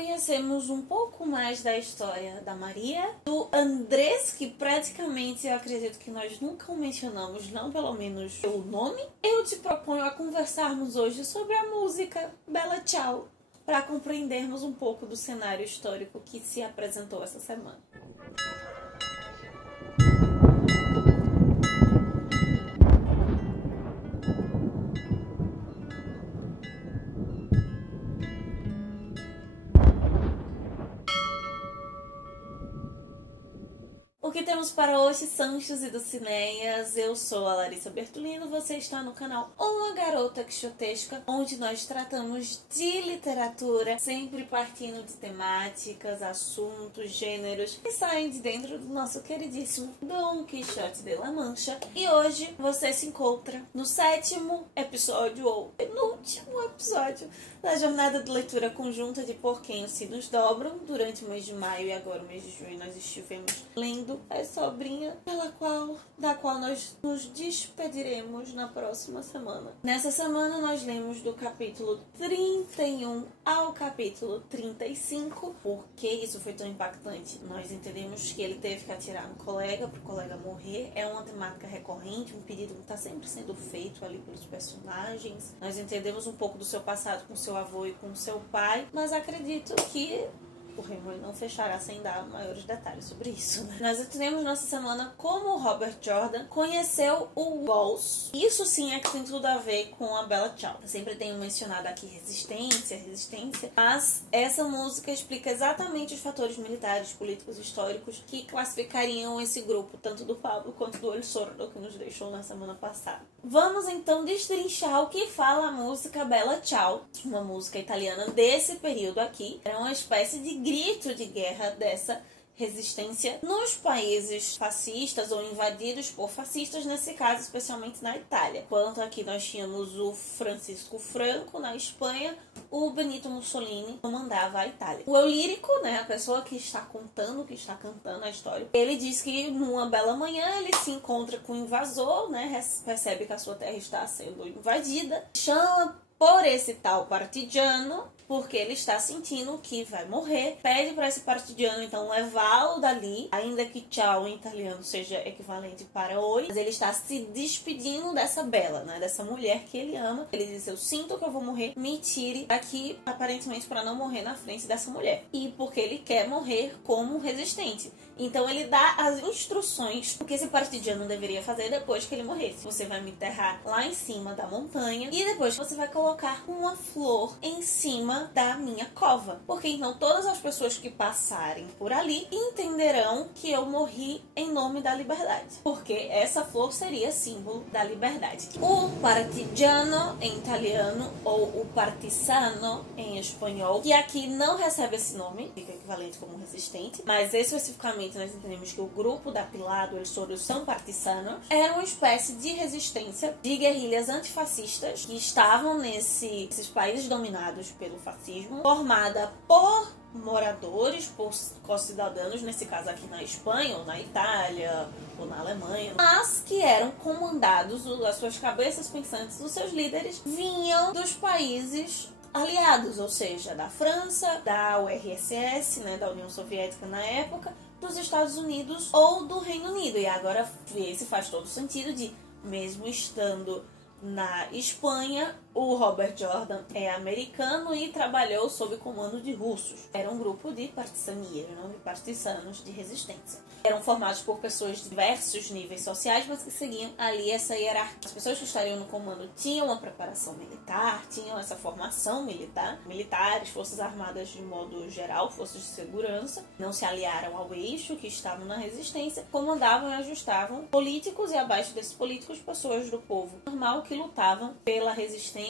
conhecemos um pouco mais da história da Maria, do Andrés, que praticamente eu acredito que nós nunca o mencionamos, não pelo menos pelo nome. Eu te proponho a conversarmos hoje sobre a música Bella Ciao, para compreendermos um pouco do cenário histórico que se apresentou essa semana. O que temos para hoje, Sanchos e Dulcineias? Eu sou a Larissa Bertolino, você está no canal Uma Garota Quixotesca, onde nós tratamos de literatura, sempre partindo de temáticas, assuntos, gêneros que saem de dentro do nosso queridíssimo Dom Quixote de La Mancha. E hoje você se encontra no 7º episódio, ou penúltimo episódio, da jornada de leitura conjunta de Por Quem os Sinos Dobram. Durante o mês de maio e agora o mês de junho nós estivemos lendo a sobrinha da qual nós nos despediremos na próxima semana. Nessa semana nós lemos do capítulo 31 ao capítulo 35. Por que isso foi tão impactante? Nós entendemos que ele teve que atirar no colega para o colega morrer. É uma temática recorrente, um pedido que está sempre sendo feito ali pelos personagens. Nós entendemos um pouco do seu passado com seu avô e com seu pai, mas acredito que o Remo não fechará sem dar maiores detalhes sobre isso, né? Nós entendemos nessa semana como o Robert Jordan conheceu o Waltz. Isso sim é que tem tudo a ver com a Bella Ciao. Eu sempre tenho mencionado aqui resistência, mas essa música explica exatamente os fatores militares, políticos e históricos que classificariam esse grupo, tanto do Pablo quanto do Olho Sordo, que nos deixou na semana passada. Vamos então destrinchar o que fala a música Bella Ciao, uma música italiana desse período aqui. É uma espécie de grito de guerra dessa resistência nos países fascistas ou invadidos por fascistas, nesse caso especialmente na Itália. Enquanto aqui nós tínhamos o Francisco Franco na Espanha, o Benito Mussolini comandava a Itália. O eu lírico, né, a pessoa que está contando, que está cantando a história, ele diz que numa bela manhã ele se encontra com o invasor, né, percebe que a sua terra está sendo invadida, chama por esse tal partigiano, porque ele está sentindo que vai morrer, pede para esse partigiano então levá-lo dali, ainda que ciao em italiano seja equivalente para oi, mas ele está se despedindo dessa Bella, né, dessa mulher que ele ama. Ele diz: eu sinto que eu vou morrer, me tire daqui, aparentemente para não morrer na frente dessa mulher, e porque ele quer morrer como resistente. Então ele dá as instruções do que esse partigiano deveria fazer depois que ele morresse. Você vai me enterrar lá em cima da montanha e depois você vai colocar uma flor em cima da minha cova. Porque então todas as pessoas que passarem por ali entenderão que eu morri em nome da liberdade. Porque essa flor seria símbolo da liberdade. O partigiano em italiano ou o partisano em espanhol, que aqui não recebe esse nome, fica equivalente como resistente, mas especificamente nós entendemos que o grupo da Pilado, eles todos são partisanos, era uma espécie de resistência de guerrilhas antifascistas que estavam nesses países dominados pelo fascismo, formada por moradores, por cidadãos, nesse caso aqui na Espanha, ou na Itália, ou na Alemanha, mas que eram comandados, as suas cabeças pensantes, os seus líderes, vinham dos países aliados, ou seja, da França, da URSS, né, da União Soviética na época, dos Estados Unidos ou do Reino Unido. E agora esse faz todo sentido de, mesmo estando na Espanha, o Robert Jordan é americano e trabalhou sob comando de russos. Era um grupo de partisania, não de partisanos de resistência. Eram formados por pessoas de diversos níveis sociais, mas que seguiam ali essa hierarquia. As pessoas que estariam no comando tinham uma preparação militar, tinham essa formação militar. Militares, forças armadas de modo geral, forças de segurança, não se aliaram ao eixo, que estavam na resistência, comandavam e ajustavam políticos e, abaixo desses políticos, pessoas do povo normal que lutavam pela resistência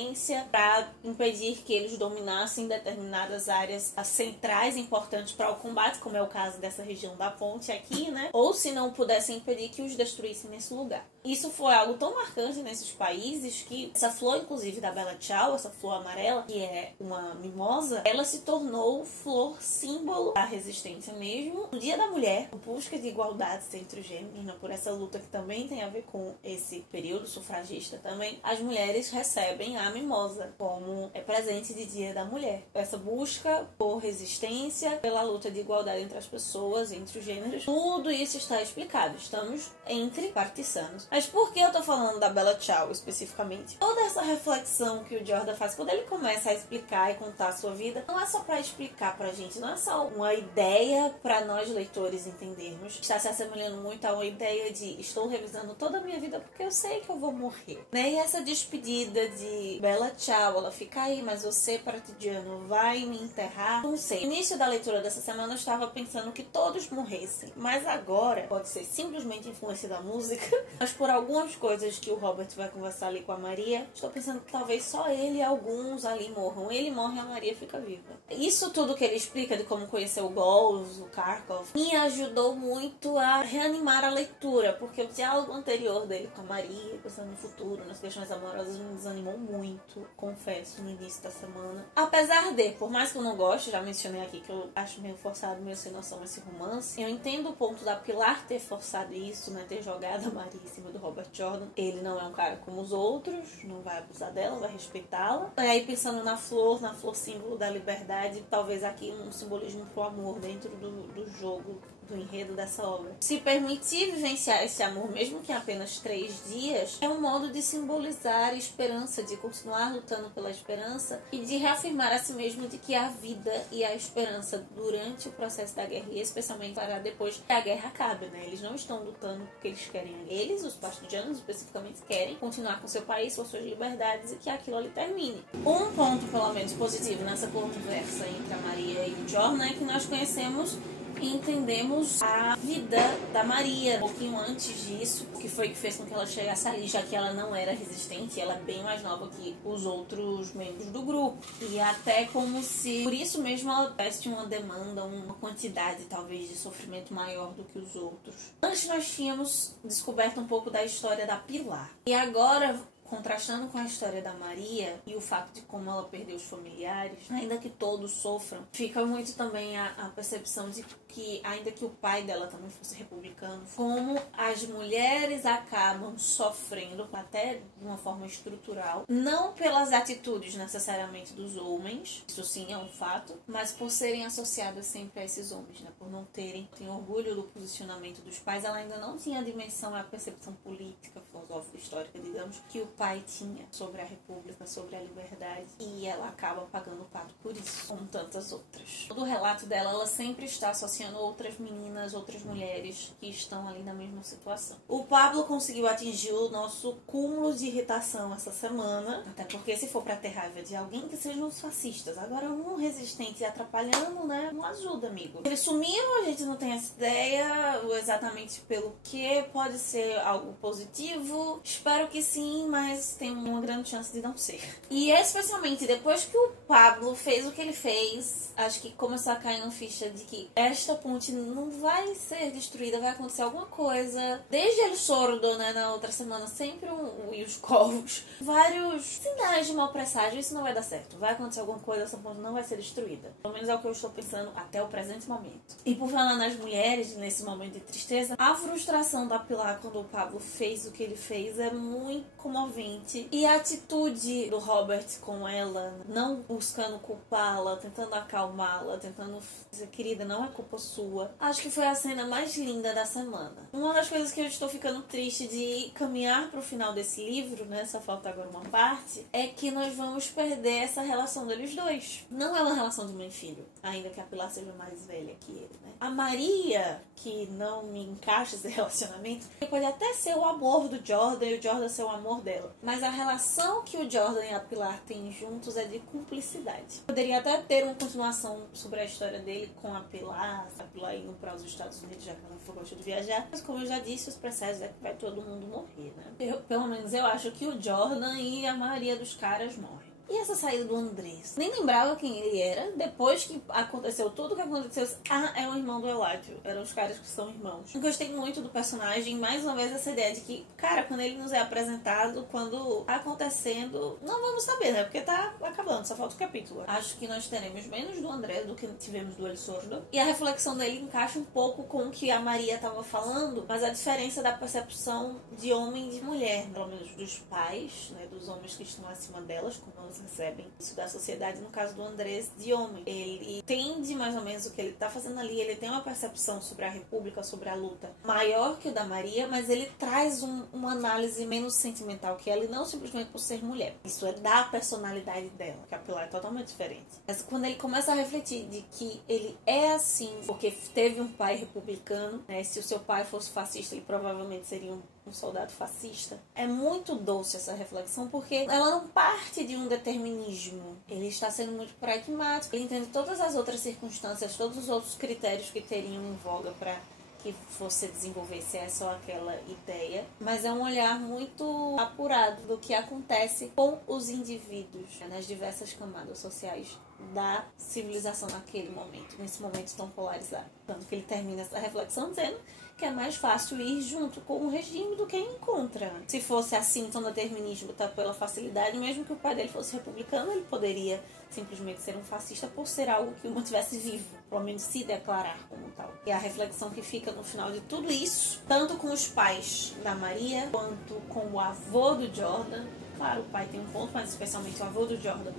para impedir que eles dominassem determinadas áreas centrais importantes para o combate, como é o caso dessa região da ponte aqui, né? Ou se não pudessem impedir que os destruíssem nesse lugar. Isso foi algo tão marcante nesses países que essa flor, inclusive, da Bella Ciao, essa flor amarela, que é uma mimosa, ela se tornou flor símbolo da resistência mesmo. No Dia da Mulher, em busca de igualdade entre os gêneros, né, por essa luta que também tem a ver com esse período sufragista também, as mulheres recebem ganhar a mimosa, como é presente de Dia da Mulher. Essa busca por resistência, pela luta de igualdade entre as pessoas, entre os gêneros, tudo isso está explicado. Estamos entre partisanos. Mas por que eu tô falando da Bella Ciao especificamente? Toda essa reflexão que o Jordan faz quando ele começa a explicar e contar a sua vida, não é só pra explicar pra gente, não é só uma ideia pra nós leitores entendermos. Está se assemelhando muito a uma ideia de estou revisando toda a minha vida porque eu sei que eu vou morrer, né? E essa despedida de Bella Ciao, ela fica aí, mas você, Partidiano, vai me enterrar? Não sei. No início da leitura dessa semana eu estava pensando que todos morressem, mas agora pode ser simplesmente influência da música, mas por algumas coisas que o Robert vai conversar ali com a Maria, estou pensando que talvez só ele e alguns ali morram. Ele morre e a Maria fica viva. Isso tudo que ele explica de como conhecer o Gols, o Kharkov, me ajudou muito a reanimar a leitura, porque o diálogo anterior dele com a Maria, pensando no futuro, nas questões amorosas, me desanimou muito, confesso, no início da semana. Apesar de, por mais que eu não goste, já mencionei aqui que eu acho meio forçado, meio sem noção esse romance, eu entendo o ponto da Pilar ter forçado isso, né, ter jogado a Maria em cima do Robert Jordan. Ele não é um cara como os outros, não vai abusar dela, vai respeitá-la. E aí pensando na flor símbolo da liberdade, talvez aqui um simbolismo pro amor dentro do jogo, do enredo dessa obra. Se permitir vivenciar esse amor, mesmo que em apenas 3 dias, é um modo de simbolizar esperança, de continuar lutando pela esperança e de reafirmar a si mesmo de que a vida e a esperança durante o processo da guerra, e especialmente para depois que a guerra acabe, né? Eles não estão lutando porque eles querem. Eles, os partidianos especificamente, querem continuar com seu país, com suas liberdades e que aquilo ali termine. Um ponto, pelo menos, positivo nessa conversa entre a Maria e o Jordan é que nós conhecemos e entendemos a vida da Maria um pouquinho antes disso, o que foi que fez com que ela chegasse ali, já que ela não era resistente, ela é bem mais nova que os outros membros do grupo. E até como se, por isso mesmo, ela tivesse uma demanda, uma quantidade talvez de sofrimento maior do que os outros. Antes nós tínhamos descoberto um pouco da história da Pilar. E agora, contrastando com a história da Maria e o fato de como ela perdeu os familiares, ainda que todos sofram, fica muito também a percepção de que, ainda que o pai dela também fosse republicano, como as mulheres acabam sofrendo, até de uma forma estrutural, não pelas atitudes necessariamente dos homens, isso sim é um fato, mas por serem associadas sempre a esses homens, né? Por não terem orgulho do posicionamento dos pais. Ela ainda não tinha a dimensão, a percepção política, filosófica, histórica, digamos, que o pai tinha sobre a república, sobre a liberdade, e ela acaba pagando o pato por isso, como tantas outras. Todo o relato dela, ela sempre está associando outras meninas, outras mulheres que estão ali na mesma situação. O Pablo conseguiu atingir o nosso cúmulo de irritação essa semana, até porque se for pra ter raiva de alguém, que sejam os fascistas. Agora um resistente e atrapalhando, né, não ajuda, amigo. Eles sumiram, a gente não tem essa ideia exatamente pelo que, pode ser algo positivo, espero que sim, mas tem uma grande chance de não ser. E especialmente depois que o Pablo fez o que ele fez, acho que começou a cair uma ficha de que esta ponte não vai ser destruída, vai acontecer alguma coisa. Desde El Sordo, né, na outra semana, sempre e os Corvos, vários sinais de mau presságio, isso não vai dar certo. Vai acontecer alguma coisa, essa ponte não vai ser destruída. Pelo menos é o que eu estou pensando até o presente momento. E por falar nas mulheres, nesse momento de tristeza, a frustração da Pilar quando o Pablo fez o que ele fez é muito comovente. E a atitude do Robert com ela, não buscando culpá-la, tentando acalmá-la, tentando dizer, querida, não é culpa sua. Acho que foi a cena mais linda da semana. Uma das coisas que eu estou ficando triste de caminhar pro final desse livro, né, só falta agora uma parte, é que nós vamos perder essa relação deles dois. Não é uma relação de mãe e filho, ainda que a Pilar seja mais velha que ele, né? A Maria, que não me encaixa esse relacionamento, pode até ser o amor do Jordan e o Jordan ser o amor dela. Mas a relação que o Jordan e a Pilar têm juntos é de cumplicidade. Poderia até ter uma continuação sobre a história dele com a Pilar indo para os Estados Unidos, já que ela for gosta de viajar. Mas como eu já disse, os presságios é que vai todo mundo morrer, né? Pelo menos eu acho que o Jordan e a maioria dos caras morrem. E essa saída do Andrés? Nem lembrava quem ele era. Depois que aconteceu tudo que aconteceu, é o irmão do Eladio. Eram os caras que são irmãos. Eu gostei muito do personagem. Mais uma vez essa ideia de que, cara, quando ele nos é apresentado, quando tá acontecendo, não vamos saber, né? Porque tá acabando, só falta o capítulo. Acho que nós teremos menos do André do que tivemos do El Sordo. E a reflexão dele encaixa um pouco com o que a Maria tava falando, mas a diferença da percepção de homem e de mulher, pelo menos dos pais, né? Dos homens que estão acima delas, como elas recebem isso da sociedade. No caso do Andrés, de homem. Ele entende mais ou menos o que ele tá fazendo ali, ele tem uma percepção sobre a república, sobre a luta maior que o da Maria, mas ele traz uma análise menos sentimental que ela, e não simplesmente por ser mulher. Isso é da personalidade dela, que a Pilar é totalmente diferente. Mas quando ele começa a refletir de que ele é assim porque teve um pai republicano, né? Se o seu pai fosse fascista, ele provavelmente seria um soldado fascista. É muito doce essa reflexão, porque ela não parte de um determinismo. Ele está sendo muito pragmático. Ele entende todas as outras circunstâncias, todos os outros critérios que teriam em voga para que você desenvolvesse essa ou aquela ideia, mas é um olhar muito apurado do que acontece com os indivíduos, né, nas diversas camadas sociais da civilização naquele momento, nesse momento tão polarizado. Tanto que ele termina essa reflexão dizendo que é mais fácil ir junto com o regime do que ir contra. Se fosse assim, então o determinismo tá pela facilidade, mesmo que o pai dele fosse republicano, ele poderia simplesmente ser um fascista por ser algo que o mantivesse vivo, pelo menos se declarar como tal. E a reflexão que fica no final de tudo isso, tanto com os pais da Maria, quanto com o avô do Jordan, claro, o pai tem um ponto, mas especialmente o avô do Jordan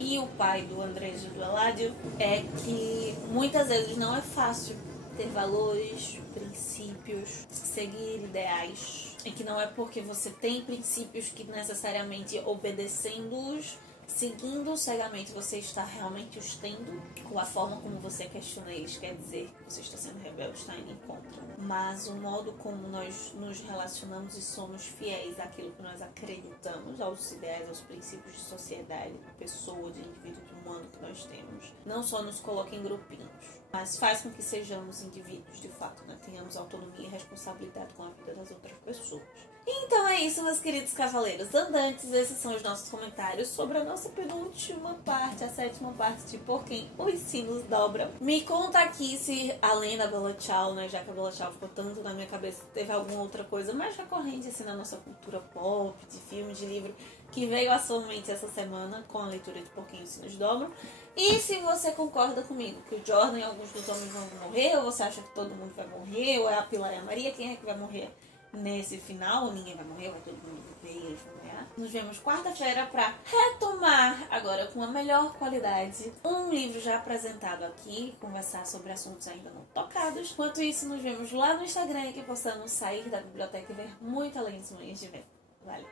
e o pai do Andrés e do Eladio, é que muitas vezes não é fácil ter valores, princípios, seguir ideais. E que não é porque você tem princípios que necessariamente obedecendo-os, seguindo cegamente, você está realmente os tendo. Com a forma como você questiona eles, quer dizer que você está sendo rebelde, está indo em contra. Mas o modo como nós nos relacionamos e somos fiéis àquilo que nós acreditamos, aos ideais, aos princípios de sociedade, de pessoa, de indivíduo, de humano que nós temos, não só nos coloca em grupinhos, mas faz com que sejamos indivíduos de fato, né? Tenhamos autonomia e responsabilidade com a vida das outras pessoas. Então é isso, meus queridos cavaleiros andantes. Esses são os nossos comentários sobre a nossa penúltima parte, a 7ª parte de Por Quem os Sinos Dobram. Me conta aqui se, além da Bella Ciao, né, já que a Bella Ciao ficou tanto na minha cabeça, teve alguma outra coisa mais recorrente assim na nossa cultura pop, de filme, de livro, que veio à sua mente essa semana com a leitura de Por Quem os Sinos Dobram. E se você concorda comigo que o Jordan e alguns dos homens vão morrer, ou você acha que todo mundo vai morrer, ou é a Pilar e a Maria, quem é que vai morrer nesse final? Ninguém vai morrer, vai todo mundo viver e eles vão ganhar. Nos vemos quarta-feira para retomar, agora com a melhor qualidade, um livro já apresentado aqui, conversar sobre assuntos ainda não tocados. Enquanto isso, nos vemos lá no Instagram, que possamos sair da biblioteca e ver muito além dos manhãs de vento. Valeu!